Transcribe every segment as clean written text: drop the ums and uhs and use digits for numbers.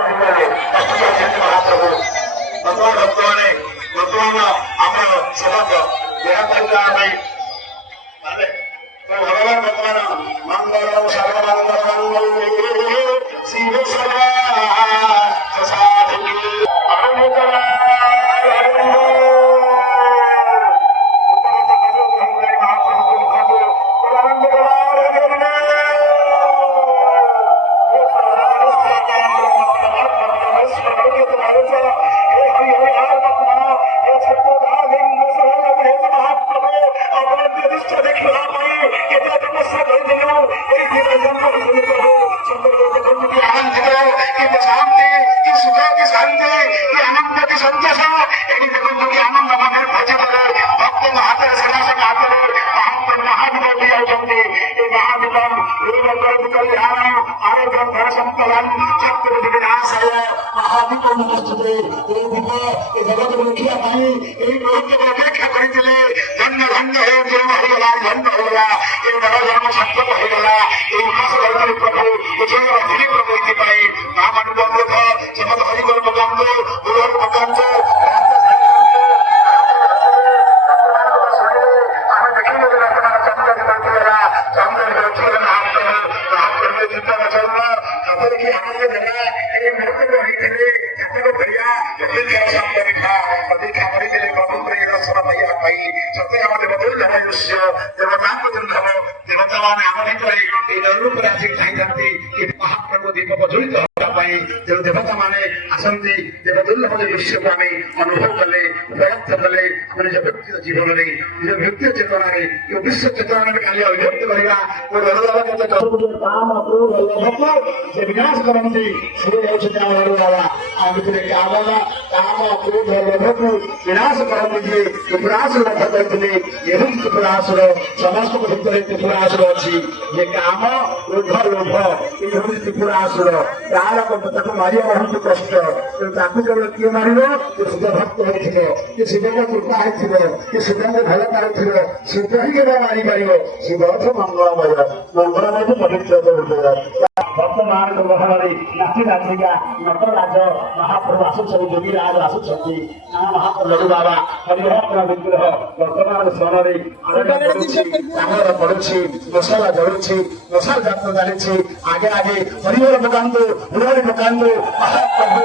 महाप्रभु भगवान भक्तवाने भगवान ଆମର ସେବକ ଏହା କରିବା ପାଇଁ ଭଗବାନ ଭଗବାନ ମଙ୍ଗଳ ସର୍ବ ମଙ୍ଗଳ ଶିବ ସଦା ସାଧୁ ଅନୁକଳା महाप्रभु दीप प्रज्वलित जो देवता माने आसती देवदुर्लभ दृश्य को आम अनुभव कले प्रयत्न कले निज व्यक्ति जीवन में निज व्यक्ति चेतना विश्व चेतना में खाली अभिव्यक्त करवा से विनाश करती काम क्रोध लोभ को विनाश करते त्रिपुरासुर करते त्रिपुरासुर समस्त भितर त्रिपुरासुर अच्छी ये काम क्रोध लोभ ये त्रिपुरासुर तार मारिया बहुत कष्ट केवल किए मार शिव भक्त हो शिव को कृपा हो शिव को भल पार शिव ही केवल मारी पार शिव अर्थ मंगलमय मंगलमय पवित्र वर्तमान गहन नाची नाचिका नटराज महाप्रभु आसुच्च योगीराज आसुच्च महाप्रभु लडू बाबा हरिभक्त विग्रह वर्तमान स्मरण पड़ुछि मसाला जलुछि मसाल जात्रा चली आगे आगे हरिहर पकांतु मुरारी पकांतु महाप्रभु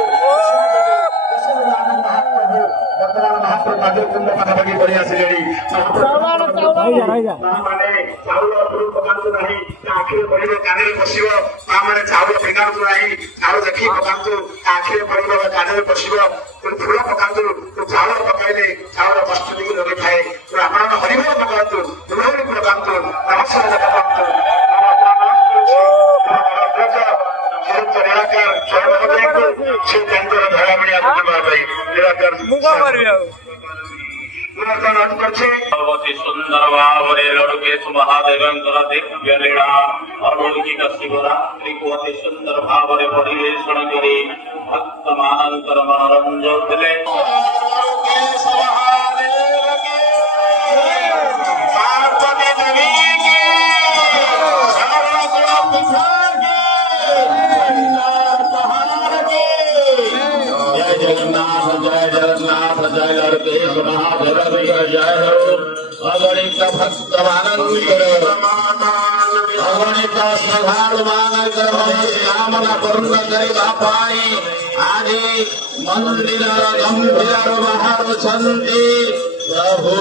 वर्तमान महाप्रभु पादकुंड पाखापाखि पड़ी आसिले चाउल पकांतु नहीं आखिरे पड़े काने बसव माने चाउल फिंगाणु नहीं चाउल देखी पकांतु आखिरे पड़े काने बसव फूल पकांतु चाउल पकाइले चाउल प्रस्तुति लगे थाए आप हरिभर पकांतु मुरारी पकांतु नमस्कार पकांतु सुंदर भाव लड़के महादेव दिव्य लीला अलौकिक शिवरात्रि को अति सुंदर भाव परिवेषण कर भक्त मानकर मनोरंजन जय जगन्नाथ जय लड़के महादेव जय हो अगणित भक्तवानंद अगणित श्रद्धालु मानकर कामना पूर्ण करवा पाई आदि मंदिर गंभीर बाहर छंदी प्रभु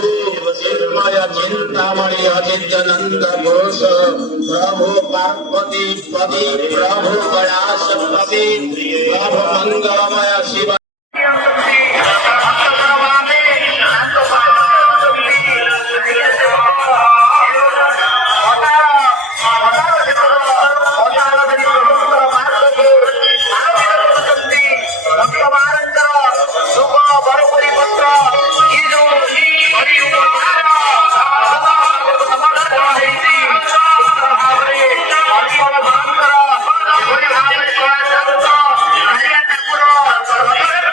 चिन्मय चिंतामणि अचिंतनंद पुरुष प्रभु पार्वती पति प्रभु कैलाशपति प्रभु मंगलमय शिव Hallelujah.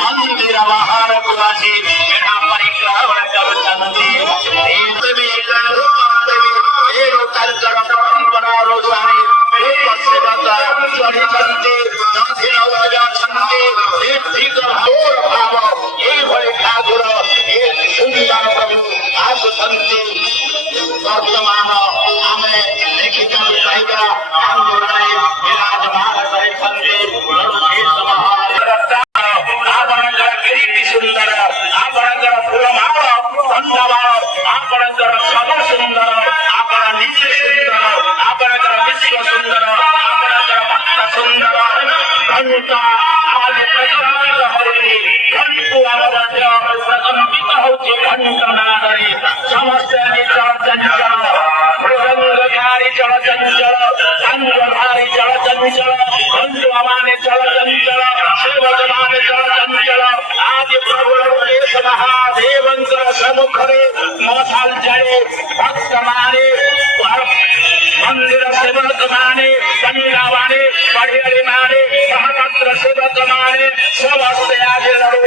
मंदिर बाहर आसी मेरा परिक्रमण करुचंती वर्तमान आम देखा पाइबा आंदोलन विराजमान आपणकर किरीटी सुंदर आपणकर फूलमाळ धन्यवाद आपणकर सब सुंदर आपण नित्य सुंदर आपणकर विश्व सुंदर आपणकर भक्त सुंदर घंटा आज प्रकंपित हरि घंटू आवाज प्रकंपित होची घंटनादरे समस्त निचल चंचल मृदंगधारी चल चंचल अंगधारी चल चंचल घंटू अमाने चल चंचल शिवजमाने चल चंचल आदि प्रभु लोकेश महादेवंकर समुखरे मशाल जड़े भक्त माने मंदिर सेवक माने कन्या माने पढ़ियरी माने सहपत्र सेवक माने समस्त आदि